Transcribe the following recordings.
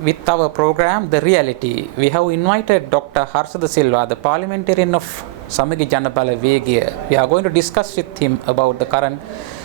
with our program, The Reality. We have invited Dr. Harsha de Silva, the parliamentarian of Samagi Janapala Vegia. We are going to discuss with him about the current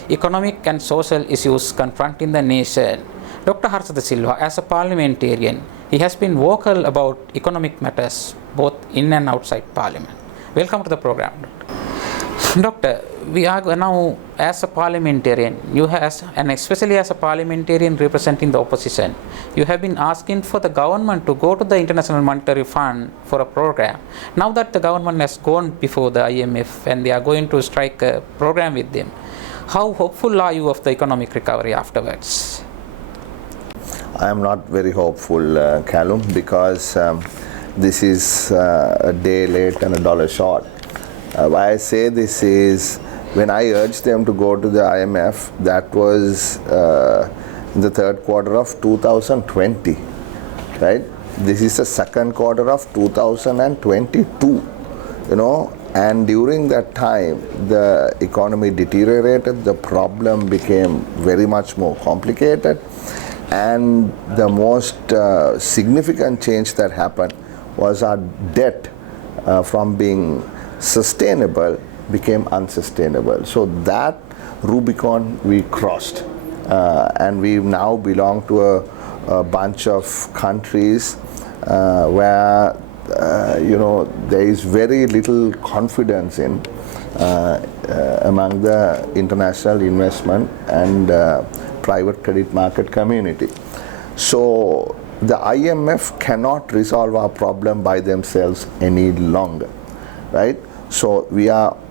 economic and social issues confronting the nation. Dr. Harsha de Silva, as a parliamentarian, he has been vocal about economic matters both in and outside Parliament. Welcome to the program, Doctor. Doctor, we are now, as a parliamentarian, you have, and especially as a parliamentarian representing the opposition, you have been asking for the government to go to the International Monetary Fund for a program. Now that the government has gone before the IMF and they are going to strike a program with them, how hopeful are you of the economic recovery afterwards? I am not very hopeful, Callum, because this is a day late and a dollar short. Why I say this is, when I urged them to go to the IMF, that was in the third quarter of 2020, right? This is the second quarter of 2022, and during that time, the economy deteriorated, the problem became very much more complicated, and the most significant change that happened was our debt from being sustainable became unsustainable. So that Rubicon we crossed, and we now belong to a bunch of countries where there is very little confidence in among the international investment and private credit market community. So the IMF cannot resolve our problem by themselves any longer, right? So we have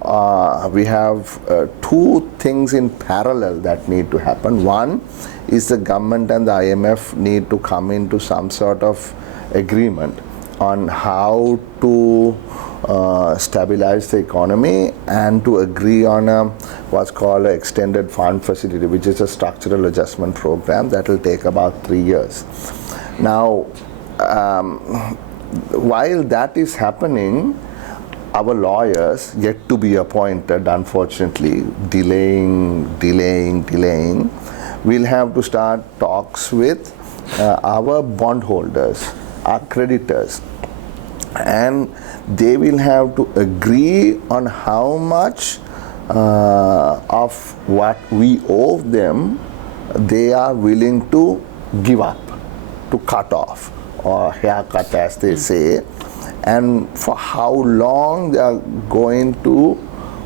two things in parallel that need to happen. One is the government and the IMF need to come into some sort of agreement on how to stabilize the economy and to agree on what's called an extended fund facility, which is a structural adjustment program that will take about 3 years. Now, while that is happening, our lawyers yet to be appointed, unfortunately, delaying, we'll have to start talks with our bondholders, our creditors, and they will have to agree on how much of what we owe them they are willing to give up, to cut off, or haircut as they say, and for how long they are going to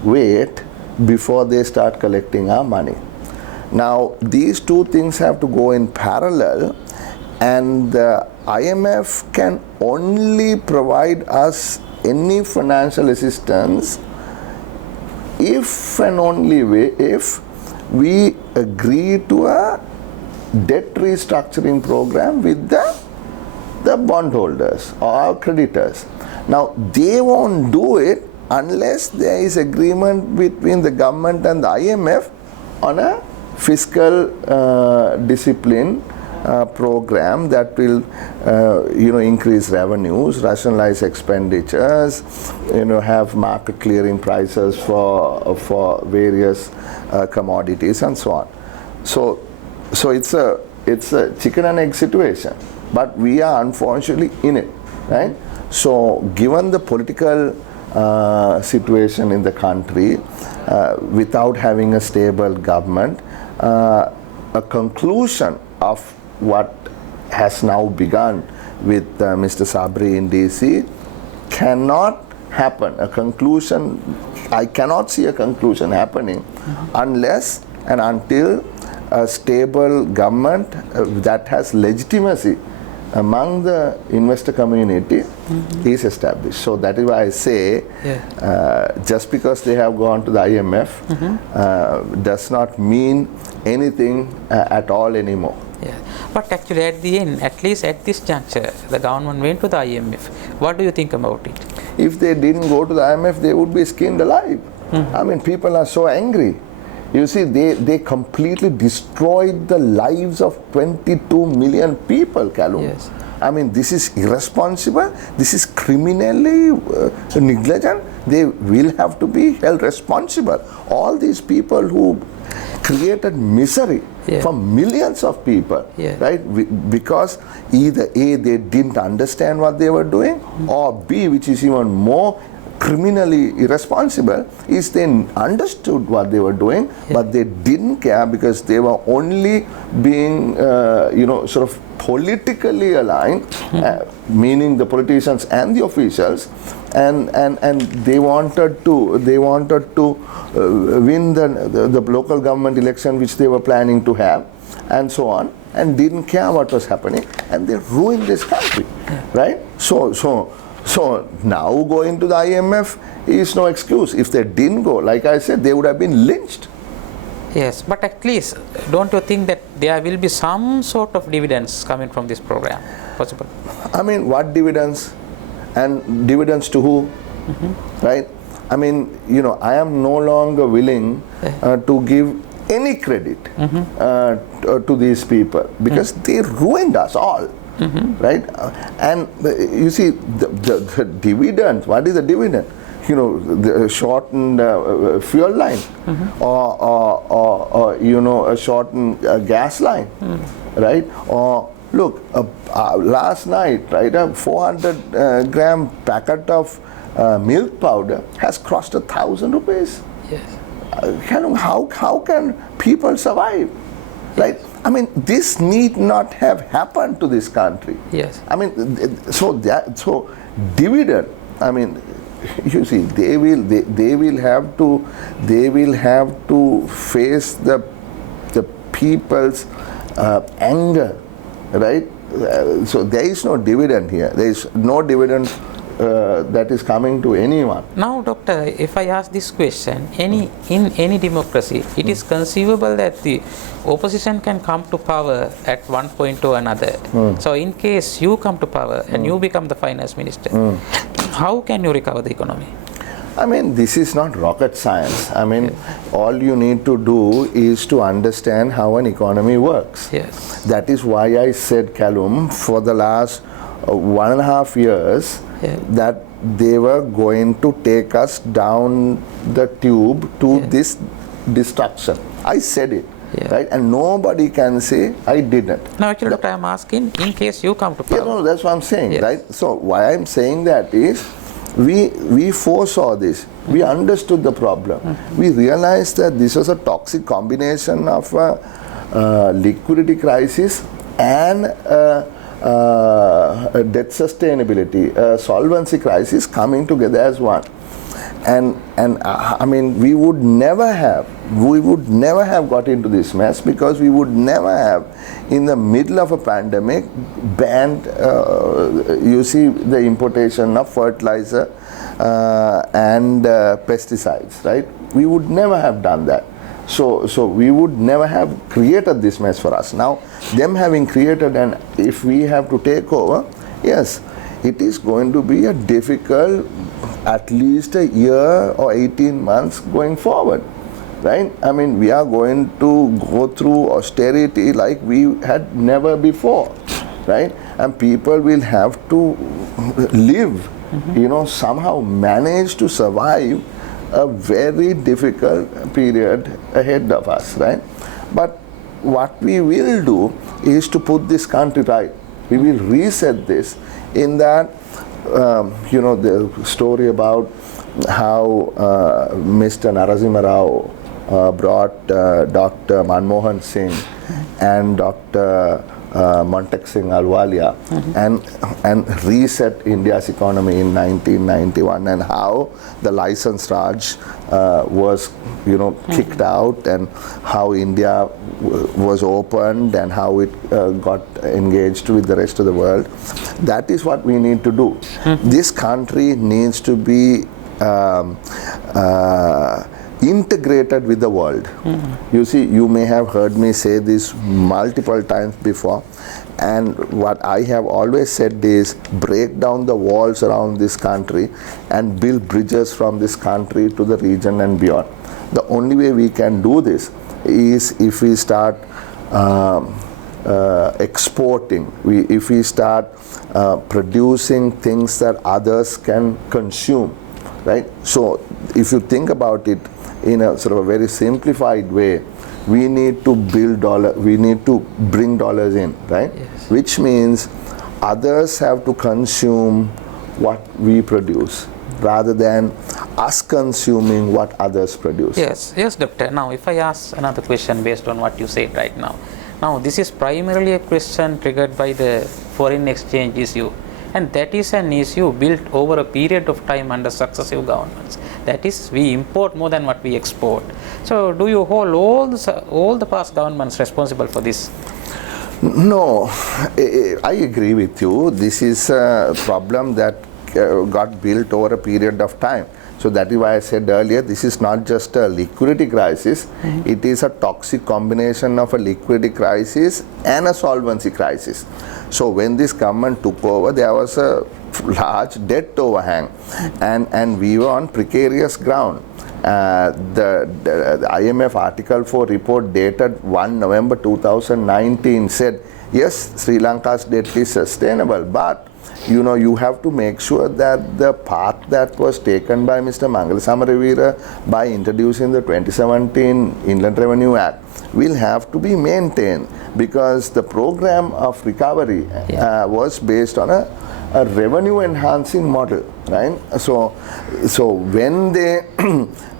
wait before they start collecting our money. Now, these two things have to go in parallel, and the IMF can only provide us any financial assistance if and only if we agree to a debt restructuring program with the bondholders or our creditors. Now, they won't do it unless there is agreement between the government and the IMF on a fiscal discipline program that will increase revenues, rationalize expenditures, have market clearing prices for various commodities and so on. So it's a chicken and egg situation, but we are unfortunately in it, right? So given the political situation in the country, without having a stable government, a conclusion of what has now begun with Mr. Sabri in DC cannot happen. I cannot see a conclusion happening unless and until a stable government that has legitimacy among the investor community is established. So that is why I say just because they have gone to the IMF does not mean anything at all anymore. Yeah. But actually at the end, at least at this juncture, the government went to the IMF. What do you think about it? If they didn't go to the IMF, they would be skinned alive. I mean, people are so angry. You see, they completely destroyed the lives of 22 million people, Callum. Yes. I mean, this is irresponsible. This is criminally negligent. They will have to be held responsible. All these people who created misery Yeah. for millions of people, Yeah. right? Because either A, they didn't understand what they were doing, or B, which is even more criminally irresponsible, is they understood what they were doing, but they didn't care because they were only being, sort of politically aligned, meaning the politicians and the officials, and they wanted to win the local government election which they were planning to have, and so on, and didn't care what was happening, and they ruined this country, right? So now going to the IMF is no excuse. If they didn't go, like I said, they would have been lynched. Yes, but at least don't you think that there will be some sort of dividends coming from this program possible? I mean, what dividends? And dividends to who? Right? I mean, I am no longer willing to give any credit to these people because they ruined us all. Right? And you see, the dividend, what is the dividend? The shortened fuel line, or a shortened gas line, right? Or look, last night, right, a 400 gram packet of milk powder has cost 1,000 rupees. Yes. How can people survive? Right? I mean, this need not have happened to this country. Yes. I mean, so dividend. I mean, you see, they will have to face the people's anger, right? So there is no dividend here. There is no dividend that is coming to anyone. Now, Doctor, if I ask this question, in any democracy, it is conceivable that the opposition can come to power at one point or another. So in case you come to power and you become the finance minister, how can you recover the economy? I mean, this is not rocket science. I mean, all you need to do is to understand how an economy works. Yes. That is why I said, Callum, for the last 1.5 years, that they were going to take us down the tube to this destruction. I said it, right? And nobody can say I didn't. No, actually, Doctor, I am asking, in case you come to power. No, that's what I'm saying, right? So why I'm saying that is, we foresaw this. We understood the problem. We realized that this was a toxic combination of a liquidity crisis and debt sustainability, solvency crisis coming together as one. And I mean, we would never have got into this mess because we would never have, in the middle of a pandemic, banned, the importation of fertilizer and pesticides, right? We would never have done that. So we would never have created this mess for us. Now, them having created, and if we have to take over, yes, it is going to be a difficult, at least a year or 18 months going forward, right? I mean, we are going to go through austerity like we had never before, right? And people will have to live, somehow manage to survive a very difficult period ahead of us, right? But what we will do is to put this country right. We will reset this in that, the story about how Mr. Narasimha Rao brought Dr. Manmohan Singh and Dr. Montek Singh Alwalia and reset India's economy in 1991, and how the license Raj was kicked out, and how India was opened, and how it got engaged with the rest of the world. That is what we need to do. This country needs to be integrated with the world. You see, you may have heard me say this multiple times before, and what I have always said is break down the walls around this country and build bridges from this country to the region and beyond. The only way we can do this is if we start exporting, if we start producing things that others can consume, right? So if you think about it in a sort of a very simplified way, we need to build dollar, we need to bring dollars in, right? Yes. Which means others have to consume what we produce rather than us consuming what others produce. Yes, yes, Doctor. Now, if I ask another question based on what you said right now. Now, this is primarily a question triggered by the foreign exchange issue, and that is an issue built over a period of time under successive governments. That is, we import more than what we export. So, do you hold all the past governments responsible for this? No, I agree with you. This is a problem that got built over a period of time. So that is why I said earlier, this is not just a liquidity crisis, it is a toxic combination of a liquidity crisis and a solvency crisis. So when this government took over, there was a large debt overhang, and we were on precarious ground. The IMF Article 4 report dated 1 November 2019 said, yes, Sri Lanka's debt is sustainable, but you have to make sure that the path that was taken by Mr. Mangala Samaravira by introducing the 2017 Inland Revenue Act will have to be maintained, because the program of recovery was based on a revenue enhancing model, right? So when they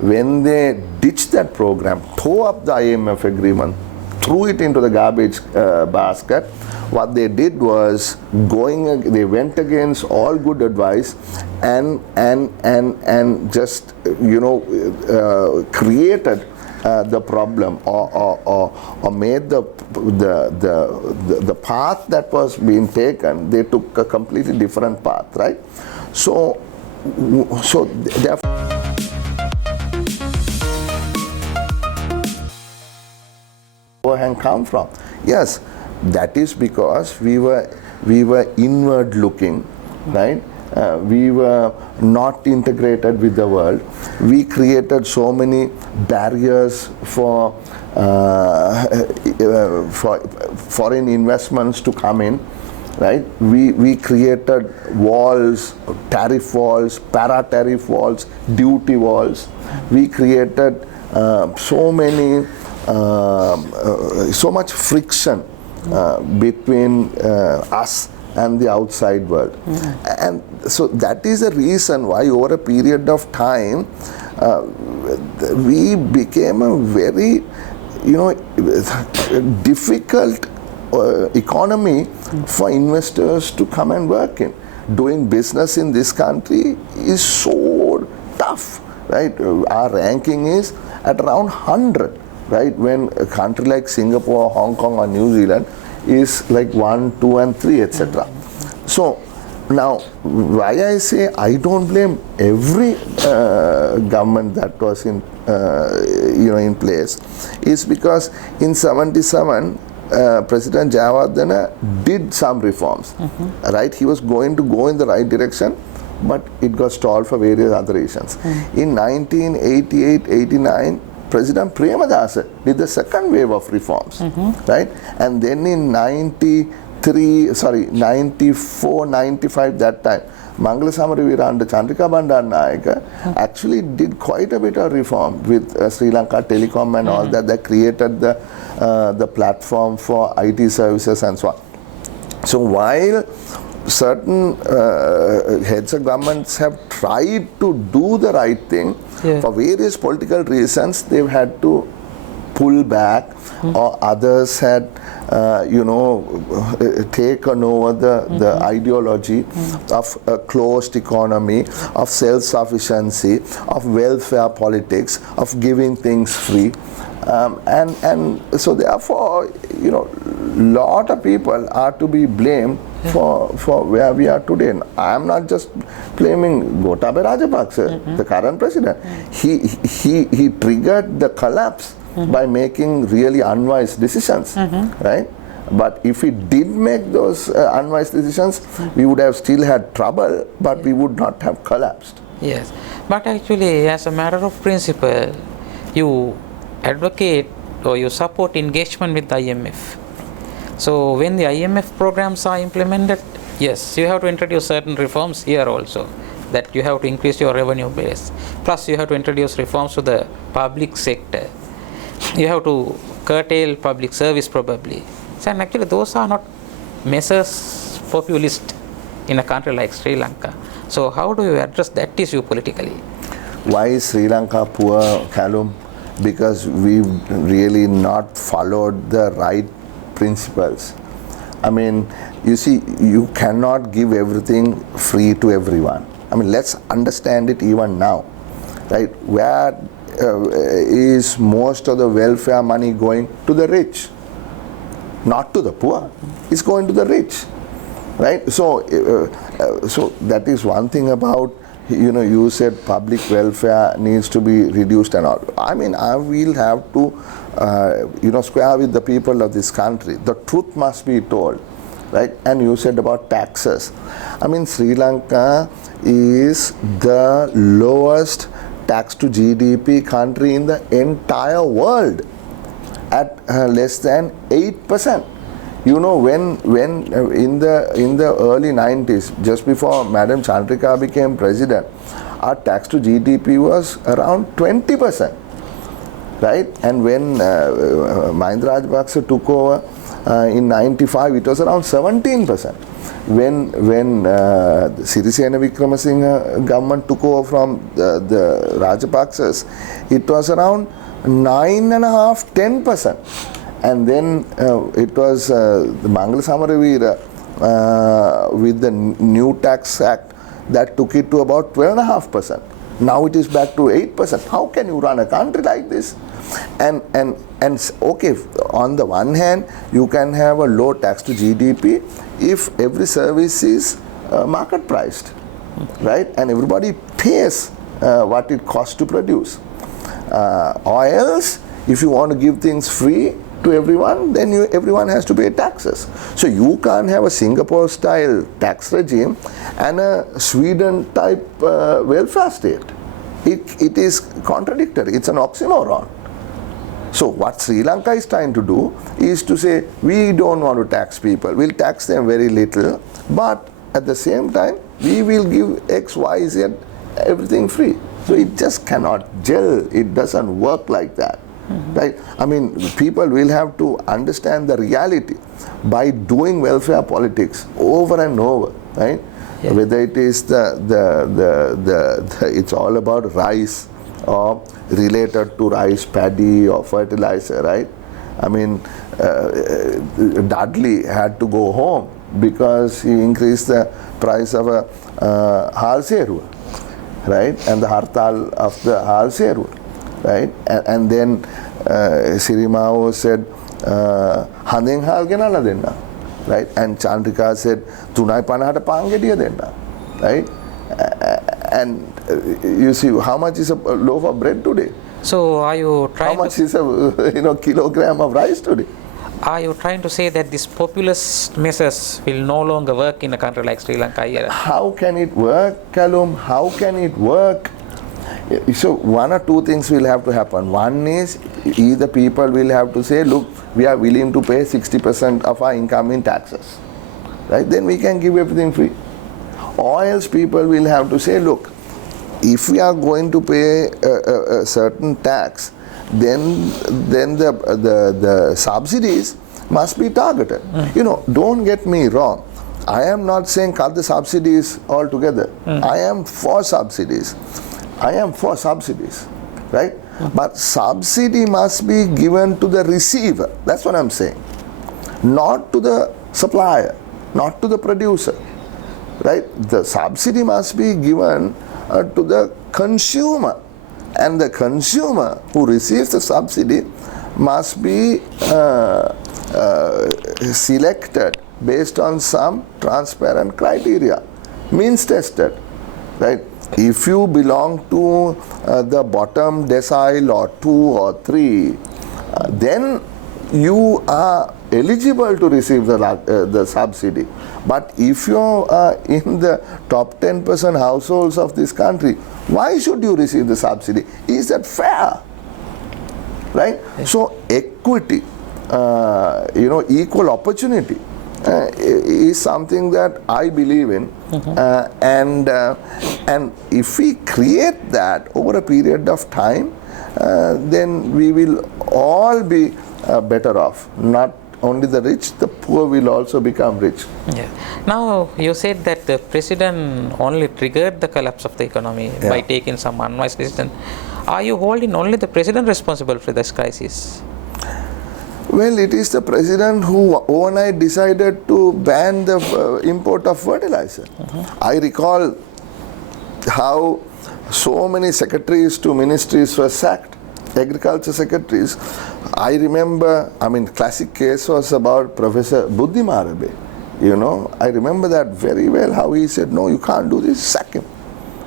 when they ditched that program, tore up the IMF agreement, threw it into the garbage basket, what they did was they went against all good advice and just created the problem or made the path that was being taken. They took a completely different path, right? So therefore, overhang come from? Yes, that is because we were inward looking, right? We were not integrated with the world. We created so many barriers for foreign investments to come in, right? We created walls, tariff walls, para-tariff walls, duty walls. We created so much friction between us and the outside world. And so that is the reason why over a period of time we became a very difficult economy for investors to come and work in. Doing business in this country is so tough, right? Our ranking is at around 100, right? When a country like Singapore, Hong Kong or New Zealand is like 1, 2 and 3, etc. So now why I say I don't blame every government that was in place is because in 77 President Jayawardena did some reforms, right? He was going to go in the right direction, but it got stalled for various other reasons. In 1988-89, President Premadasa did the second wave of reforms, right? And then in 94-95, that time, Mangala Samaravira and Chandrika Bandaranaike actually did quite a bit of reform with Sri Lanka Telecom and all that. They created the platform for IT services and so on. So while certain heads of governments have tried to do the right thing, for various political reasons they've had to pull back, or others had taken over the ideology of a closed economy, of self-sufficiency, of welfare politics, of giving things free. And so therefore, lot of people are to be blamed for where we are today. And I am not just blaming Gotabaya Rajapaksa, the current president. He triggered the collapse by making really unwise decisions, right? But if we did make those unwise decisions, we would have still had trouble, but we would not have collapsed. Yes, but actually, as a matter of principle, you advocate or you support engagement with the IMF. So when the IMF programs are implemented, yes, you have to introduce certain reforms here also, that you have to increase your revenue base. Plus you have to introduce reforms to the public sector. You have to curtail public service probably. So, and actually those are not measures populist in a country like Sri Lanka. So how do you address that issue politically? Why is Sri Lanka poor, Callum? Because we've really not followed the right principles. I mean, you see, you cannot give everything free to everyone. I mean, let's understand it even now, right? Where is most of the welfare money going? To the rich, not to the poor. It's going to the rich, right? So, so that is one thing about, you said public welfare needs to be reduced and all. I mean, I will have to, square with the people of this country. The truth must be told, right? And you said about taxes. I mean, Sri Lanka is the lowest tax to GDP country in the entire world at less than 8%. When in the early 90s, just before Madam Chandrika became president, our tax to GDP was around 20%, right? And when Mahinda Rajapaksa took over in 95, it was around 17%. When Sirisena Wickramasinghe government took over from the Rajapaksas, it was around 9.5–10%. And then it was the Mangala Samaravira with the new tax act that took it to about 12.5%. Now it is back to 8%. How can you run a country like this? And okay, on the one hand, you can have a low tax to GDP if every service is market priced, right? And everybody pays what it costs to produce. Or else, if you want to give things free to everyone, then everyone has to pay taxes. So you can't have a Singapore-style tax regime and a Sweden-type welfare state. It is contradictory. It's an oxymoron. So what Sri Lanka is trying to do is to say, we don't want to tax people. We'll tax them very little, but at the same time, we will give X, Y, Z, everything free. So it just cannot gel. It doesn't work like that. Right? I mean, people will have to understand the reality by doing welfare politics over and over, right? Yeah. Whether it is it's all about rice or related to rice, paddy or fertilizer, right? I mean, Dudley had to go home because he increased the price of a halserua, right? And the hartal of the halserua. Right, and then Sirimao said, "Handeng hal genala denna," right? And Chandrika said, "Tunai panahata pangediya denna," right? And you see, how much is a loaf of bread today? So, are you trying? How much is a kilogram of rice today? Are you trying to say that these populist measures will no longer work in a country like Sri Lanka? How can it work, Callum? How can it work? So one or two things will have to happen. One is either people will have to say, look, we are willing to pay 60% of our income in taxes, right? Then we can give everything free. Or else people will have to say, look, if we are going to pay a certain tax, then the subsidies must be targeted. Don't get me wrong. I am not saying cut the subsidies altogether. I am for subsidies. Right? But subsidy must be given to the receiver. That's what I'm saying. Not to the supplier, not to the producer. Right? The subsidy must be given to the consumer. And the consumer who receives the subsidy must be selected based on some transparent criteria, means tested. Right? If you belong to the bottom decile or 2 or 3, then you are eligible to receive the subsidy. But if you are in the top 10% households of this country, why should you receive the subsidy? Is that fair? Right? Yes. So equity, equal opportunity is something that I believe in, and if we create that over a period of time, then we will all be better off. Not only the rich, the poor will also become rich. Yeah. Now, you said that the president only triggered the collapse of the economy by taking some unwise decision. Are you holding only the president responsible for this crisis? Well, it is the president who overnight decided to ban the import of fertilizer. I recall how so many secretaries to ministries were sacked, agriculture secretaries. I remember, classic case was about Professor Buddhi Marabe. I remember that very well, how he said, no, you can't do this, sack him.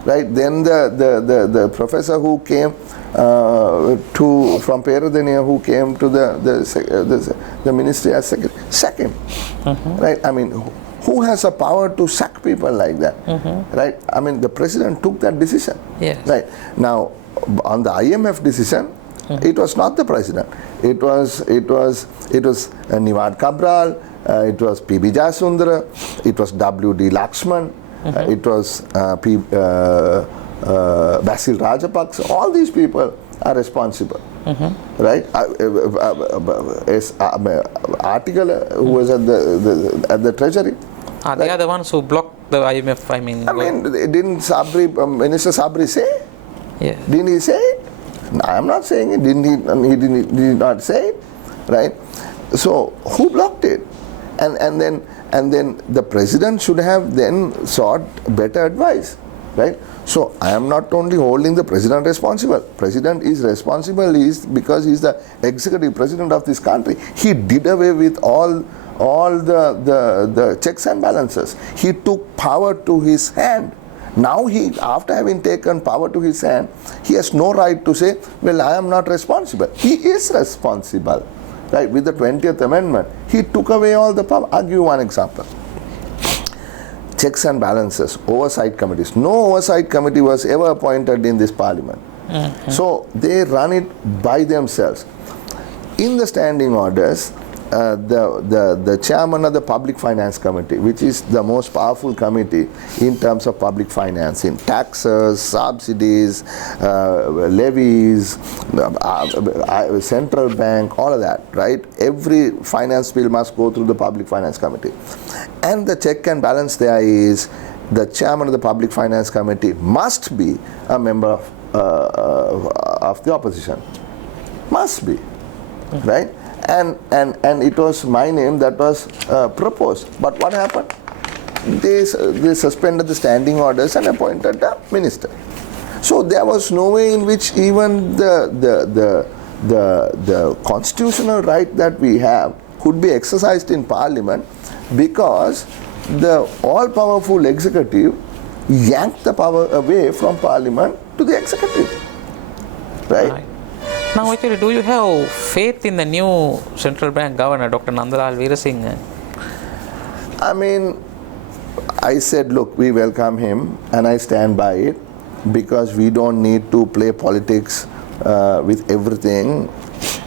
Right? Then the professor who came from Peradeniya, who came to the ministry as secretary, sack him. Right? Who has a power to sack people like that? Right? The president took that decision. Yes. Right? Now, on the IMF decision, it was not the president. It was Nivad Cabral, it was P.B. Jasundara, it was W.D. Lakshman, it was Basil Rajapaksa. All these people are responsible. Right? Article who was at the treasury. They are the ones who blocked the IMF. Didn't Minister Sabri say? Yes. Didn't he say it? No, I am not saying it. He did not say it, right? So who blocked it? And then the president should have then sought better advice, right? So I am not only holding the president responsible. President is responsible because he is the executive president of this country. He did away with all the checks and balances. He took power to his hand. Now after having taken power to his hand, he has no right to say, well, I am not responsible. He is responsible. Right? With the 20th Amendment, he took away all the power. I'll give you one example. Checks and balances, oversight committees. No oversight committee was ever appointed in this parliament. So they run it by themselves. In the standing orders, the chairman of the Public Finance Committee, which is the most powerful committee in terms of public finance, in taxes, subsidies, levies, central bank, all of that, right? Every finance bill must go through the Public Finance Committee. And the check and balance there is the chairman of the Public Finance Committee must be a member of the opposition. Must be, right? And it was my name that was proposed. But what happened? They suspended the standing orders and appointed a minister. So there was no way in which even the constitutional right that we have could be exercised in parliament, because the all-powerful executive yanked the power away from parliament to the executive. Right? Now, actually, do you have faith in the new central bank governor, Dr. Nandalal Veerasinghe? I said, look, we welcome him, and I stand by it, because we don't need to play politics with everything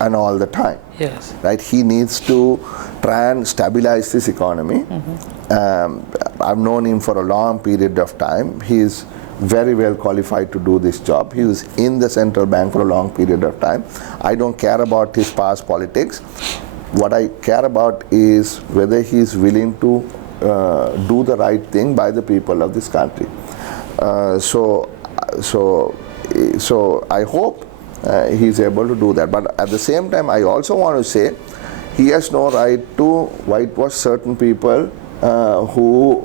and all the time. Yes. Right? He needs to try and stabilize this economy. I've known him for a long period of time. He is very well qualified to do this job. He was in the central bank for a long period of time. I don't care about his past politics. What I care about is whether he is willing to do the right thing by the people of this country. So I hope he is able to do that. But at the same time, I also want to say he has no right to whitewash certain people who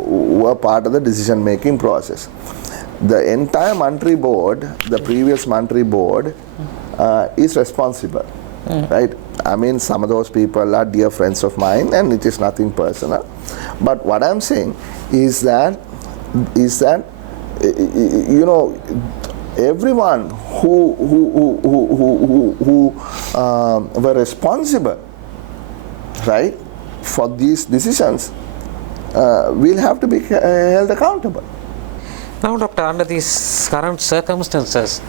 were part of the decision-making process. The entire Mantri board, the previous Mantri board, is responsible, right? Some of those people are dear friends of mine, and it is nothing personal. But what I'm saying is that everyone who were responsible, right, for these decisions will have to be held accountable. Now, Doctor, under these current circumstances,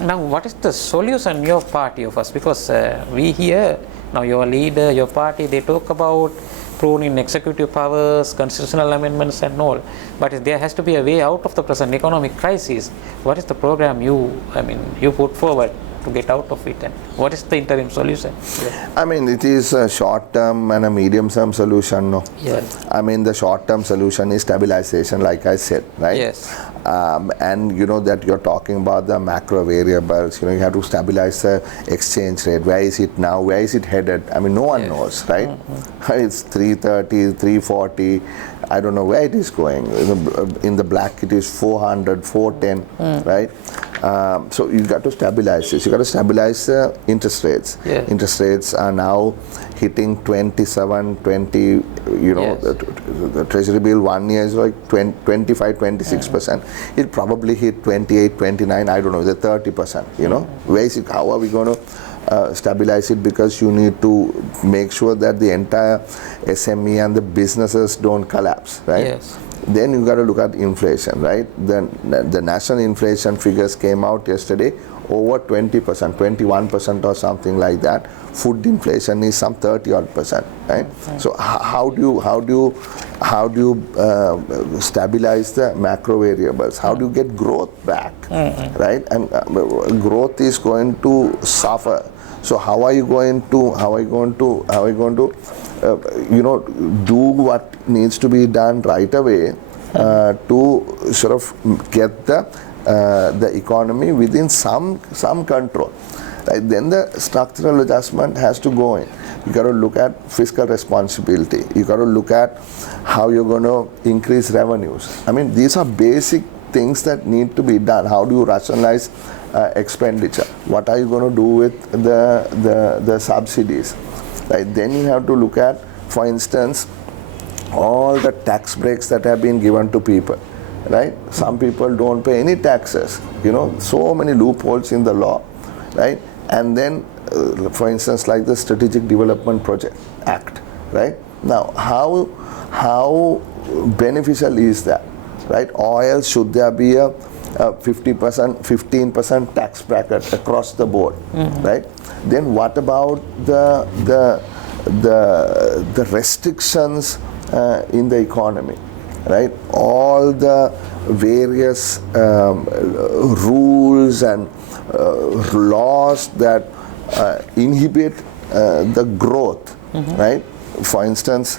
now what is the solution your party offers? Because we hear now your leader, your party, they talk about pruning executive powers, constitutional amendments and all. But there has to be a way out of the present economic crisis. What is the program you put forward? to get out of it, and what is the interim solution? I mean, it is a short-term and a medium-term solution, no? Yes. I mean, the short-term solution is stabilization, like I said, right? Yes. And you know that you're talking about the macro variables. You know, you have to stabilize the exchange rate. Where is it now? Where is it headed? I mean, no one knows, right? It's 330, 340. I don't know where it is going. In the black, it is 400, 410, right? So you got to stabilize this. You got to stabilize the interest rates. Yeah. Interest rates are now hitting 27, 20. You know, the treasury bill 1 year is like 25, 26%. It probably hit 28, 29. I don't know, the 30%. You know, where is it? How are we going to stabilize it? Because you need to make sure that the entire SME and the businesses don't collapse, right? Yes. Then you got to look at inflation, right? Then the national inflation figures came out yesterday, over 20%, 21% or something like that. Food inflation is some 30-odd%, right? So how do you stabilize the macro variables? How do you get growth back, right? And growth is going to suffer. So how are you going to you know, do what needs to be done right away to sort of get the economy within some control. Right? Then the structural adjustment has to go in. You got to look at fiscal responsibility. You got to look at how you're going to increase revenues. I mean, these are basic things that need to be done. How do you rationalize expenditure? What are you going to do with the subsidies? Right? Then you have to look at, for instance, all the tax breaks that have been given to people. Right? Some people don't pay any taxes. You know, so many loopholes in the law. Right? And then, for instance, like the Strategic Development Project Act. Right? Now, how beneficial is that? Right? Or else should there be a 50%, 15% tax bracket across the board? Right? Then what about the restrictions in the economy? Right? All the various rules and laws that inhibit the growth, right? For instance,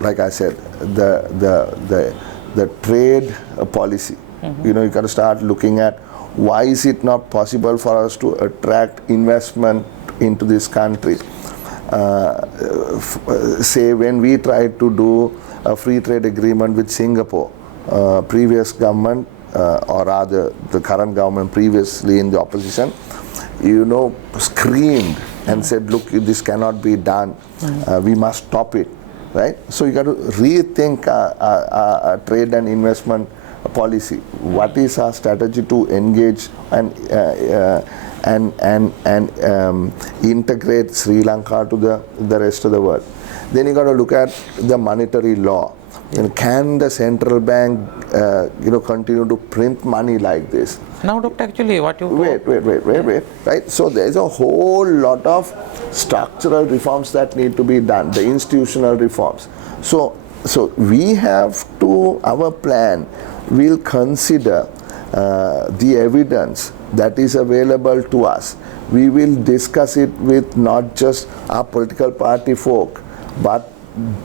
like I said, the trade policy. You know, you got to start looking at why is it not possible for us to attract investment into this country. Say when we tried to do a free trade agreement with Singapore, previous government, or rather the current government previously in the opposition, you know, screamed and said, look, this cannot be done. We must stop it, right? So you got to rethink our trade and investment policy. What is our strategy to engage and integrate Sri Lanka to the rest of the world? Then you got to look at the monetary law. And can the central bank, you know, continue to print money like this? Now, Doctor, actually, what you wait, right? So there's a whole lot of structural reforms that need to be done, the institutional reforms. So we have to, our plan will consider the evidence that is available to us. We will discuss it with not just our political party folk, but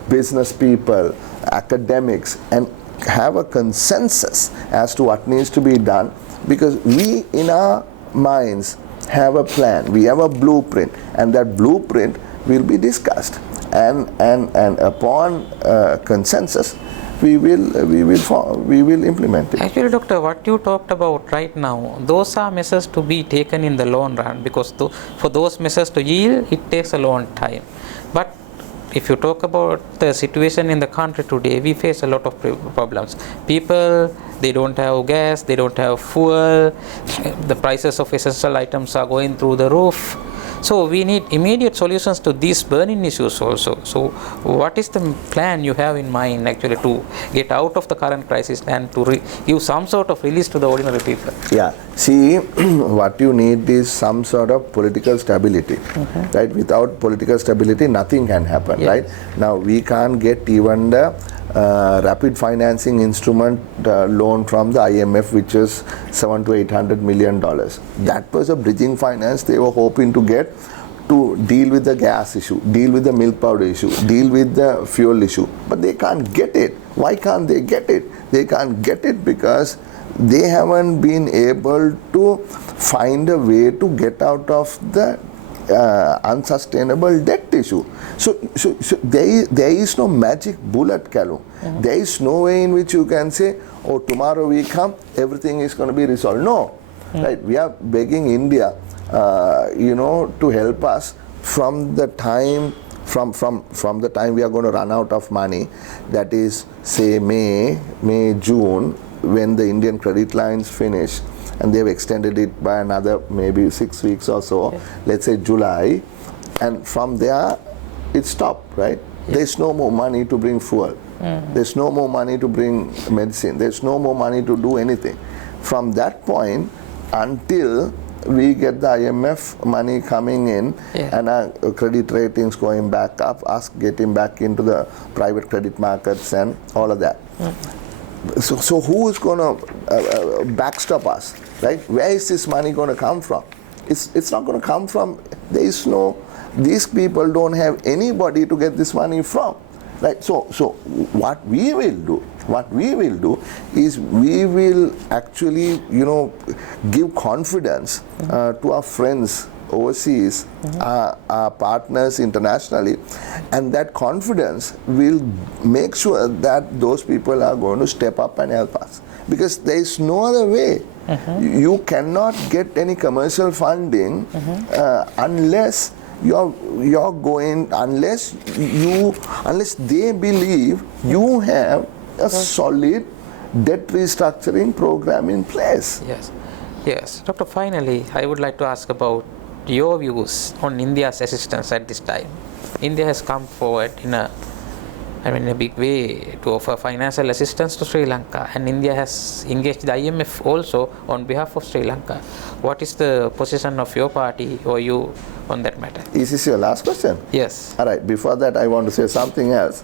business people, academics, and have a consensus as to what needs to be done, because we in our minds have a plan, we have a blueprint, and that blueprint will be discussed, and upon consensus we will implement it. Actually, Doctor, what you talked about right now, those are measures to be taken in the long run, because for those measures to yield, it takes a long time. But if you talk about the situation in the country today, we face a lot of problems. People, they don't have gas, they don't have fuel, the prices of essential items are going through the roof. So we need immediate solutions to these burning issues also. So what is the plan you have in mind actually to get out of the current crisis and to give some sort of release to the ordinary people? Yeah, see, what you need is some sort of political stability, right? Without political stability, nothing can happen, Yes. right? Now, we can't get even the rapid financing instrument loan from the IMF, which is $700 to $800 million. That was a bridging finance they were hoping to get to deal with the gas issue, deal with the milk powder issue, deal with the fuel issue. But they can't get it. Why can't they get it? They can't get it because they haven't been able to find a way to get out of the unsustainable debt issue. So there is no magic bullet, Kalu. There is no way in which you can say, oh, tomorrow we come, everything is going to be resolved. No, right? We are begging India, to help us from the time from the time we are going to run out of money, that is, say May, June, when the Indian credit lines finish, and they've extended it by another maybe 6 weeks or so, let's say July, and from there it stopped, right? There's no more money to bring fuel. There's no more money to bring medicine. There's no more money to do anything. From that point until we get the IMF money coming in and our credit ratings going back up, us getting back into the private credit markets and all of that. So who is going to backstop us, right? Where is this money going to come from? It's not going to come from, these people don't have anybody to get this money from, right? So what we will do is we will actually, give confidence to our friends overseas, our partners internationally, and that confidence will make sure that those people are going to step up and help us, because there is no other way. You cannot get any commercial funding unless you're going, unless they believe you have a solid debt restructuring program in place. Yes. Doctor, finally, I would like to ask about your views on India's assistance at this time. India has come forward in a big way to offer financial assistance to Sri Lanka, and India has engaged the IMF also on behalf of Sri Lanka. What is the position of your party or you on that matter? Is this your last question? Yes. All right. Before that, I want to say something else.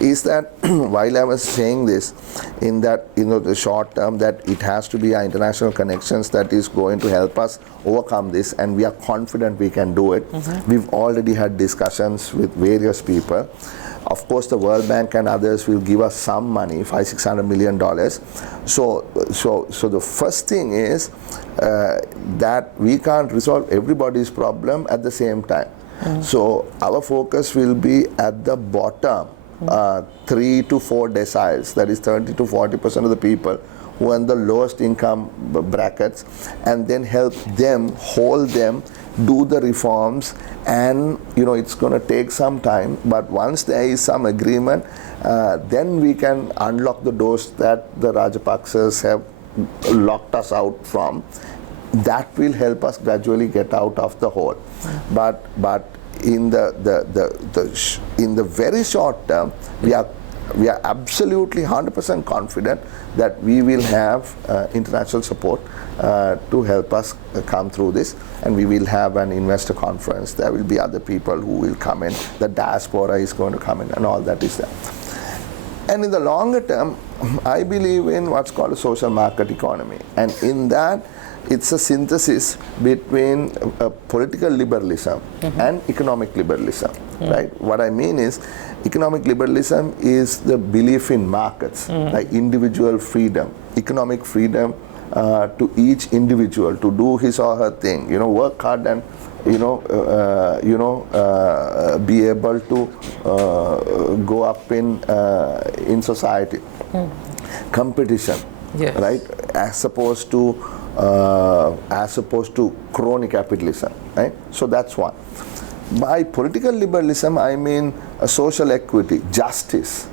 Is that while I was saying this, in that the short term, that it has to be our international connections that is going to help us overcome this, and we are confident we can do it. We've already had discussions with various people. Of course, the World Bank and others will give us some money, $500-600 million. So the first thing is that we can't resolve everybody's problem at the same time. So our focus will be at the bottom, 3 to 4 deciles, that is 30 to 40% of the people who are in the lowest income brackets, and then help them, hold them, do the reforms, and it's going to take some time, but once there is some agreement, then we can unlock the doors that the Rajapaksas have locked us out from. That will help us gradually get out of the hole. But in the very short term, we are absolutely 100% confident that we will have international support to help us come through this, and we will have an investor conference. There will be other people who will come in. The diaspora is going to come in, and all that is there. And in the longer term, I believe in what's called a social market economy, and in that, it's a synthesis between political liberalism and economic liberalism, right? What I mean is, economic liberalism is the belief in markets, like individual freedom, economic freedom to each individual to do his or her thing, work hard and be able to go up in society. Competition, right? As opposed to crony capitalism, right? So that's one. By political liberalism, I mean a social equity, justice,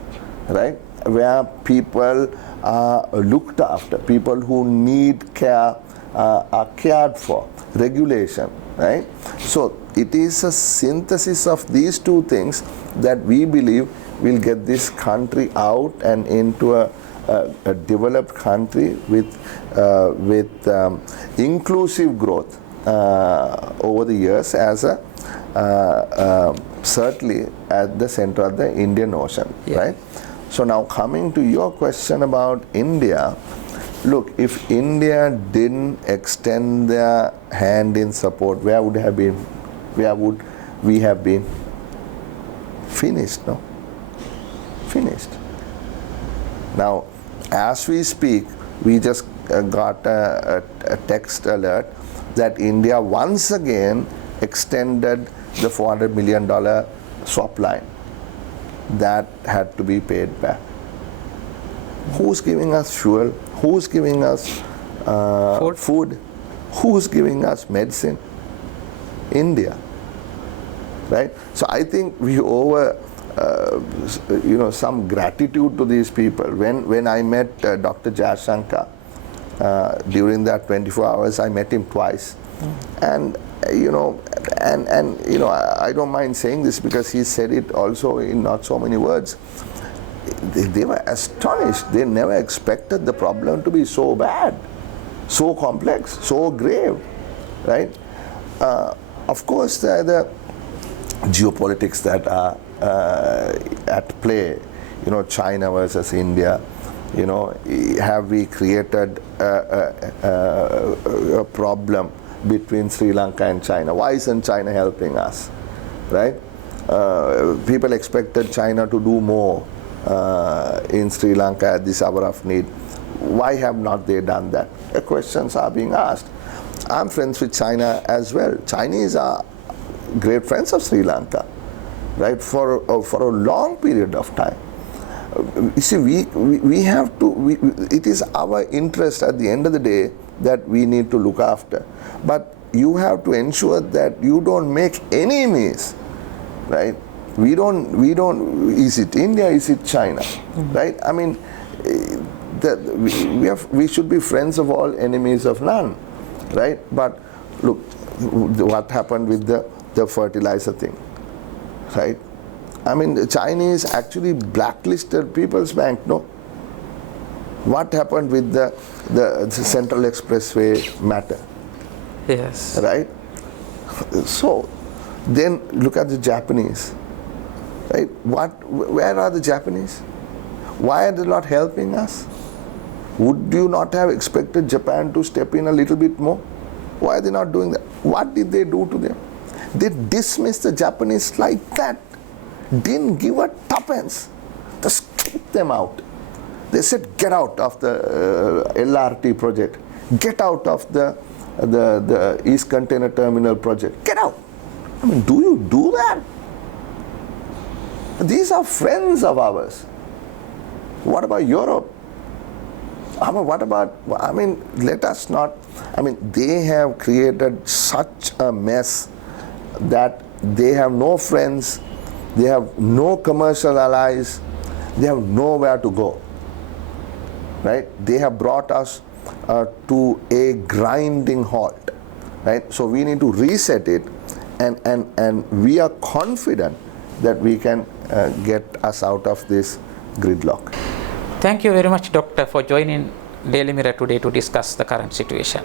right? Where people are looked after, people who need care are cared for, regulation, right? So it is a synthesis of these two things that we believe will get this country out and into a developed country with inclusive growth over the years, as certainly at the center of the Indian Ocean, right? So now coming to your question about India, look, if India didn't extend their hand in support, where would we have been? Finished, no? Finished. Now, as we speak, we just got a text alert that India once again extended the $400 million swap line that had to be paid back. Who's giving us fuel? Who's giving us food? Who's giving us medicine? India, right? So I think we owe some gratitude to these people. When I met Dr. Jayashankar during that 24 hours, I met him twice, and I don't mind saying this because he said it also in not so many words. They were astonished. They never expected the problem to be so bad, so complex, so grave, right? Of course, there are the geopolitics that are at play. China versus India. Have we created a problem between Sri Lanka and China? Why isn't China helping us, right? People expected China to do more in Sri Lanka at this hour of need. Why have not they done that? The questions are being asked. I'm friends with China as well. Chinese are great friends of Sri Lanka, right, for a long period of time. You see, we have to, it is our interest at the end of the day that we need to look after. But you have to ensure that you don't make enemies, right? We don't, is it India, is it China, right? I mean, we should be friends of all, enemies of none, right? But look, what happened with the fertilizer thing, right? I mean, the Chinese actually blacklisted People's Bank, no? What happened with the Central Expressway matter? Yes. Right? So, then look at the Japanese, right? Where are the Japanese? Why are they not helping us? Would you not have expected Japan to step in a little bit more? Why are they not doing that? What did they do to them? They dismissed the Japanese like that. Didn't give a tuppence. Just kicked them out. They said, get out of the LRT project. Get out of the East Container Terminal project. Get out. I mean, do you do that? These are friends of ours. What about Europe? What about, I mean, let us not, I mean, they have created such a mess that they have no friends, they have no commercial allies, they have nowhere to go, right? They have brought us to a grinding halt, right? So we need to reset it, and we are confident that we can get us out of this gridlock. Thank you very much, Doctor, for joining Daily Mirror today to discuss the current situation.